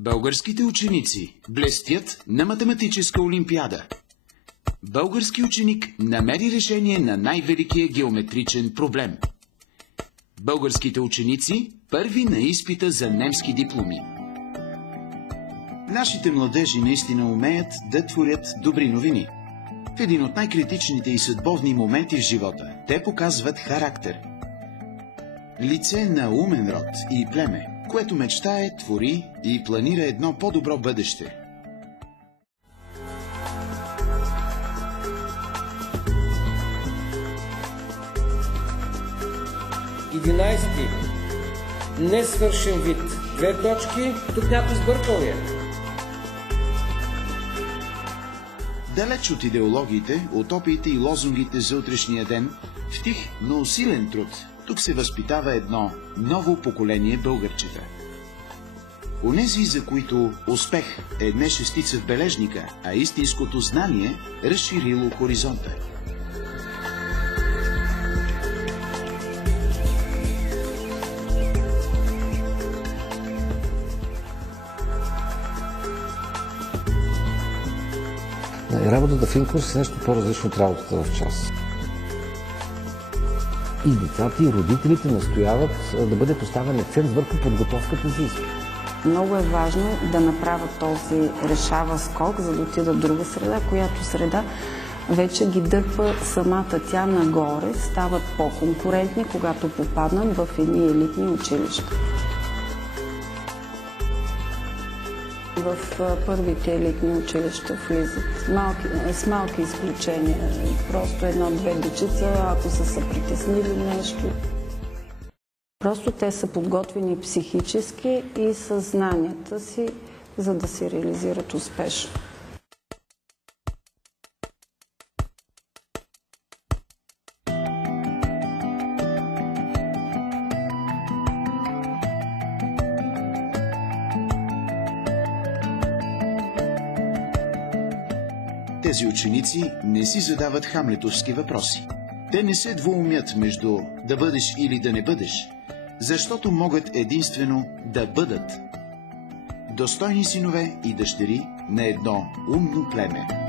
Българските ученици блестят на математическа олимпиада. Български ученик намери решение на най-великия геометричен проблем. Българските ученици първи на изпита за немски дипломи. Нашите младежи наистина умеят да творят добри новини. В един от най-критичните и съдбовни моменти в живота те показват характер. Лице на умен род и племе, което мечтае, твори и планира едно по-добро бъдеще. Единайсти. Несвършен вид. Две точки. Тук някой сбъркал е. Далеч от идеологиите, утопиите и лозунгите за утрешния ден, в тих, но усилен труд, тук се възпитава едно ново поколение българчета. Онези, за които успех е не шестица в бележника, а истинското знание разширило хоризонта. Работата в инкурс е нещо по-различно от работата в час. И децата, и родителите настояват да бъде поставен акцент върху подготовката за изпит. Много е важно да направят този решава скок, за да отидат в друга среда, която среда вече ги дърпа самата тя нагоре, стават по-конкурентни, когато попаднат в едни елитни училища. В първите елитни училища влизат с малки изключения. Просто едно-две дечица, ако са се притеснили нещо. Просто те са подготвени психически и със знанията си, за да се реализират успешно. Тези ученици не си задават хамлетовски въпроси. Те не се двоумят между да бъдеш или да не бъдеш, защото могат единствено да бъдат. Достойни синове и дъщери на едно умно племе.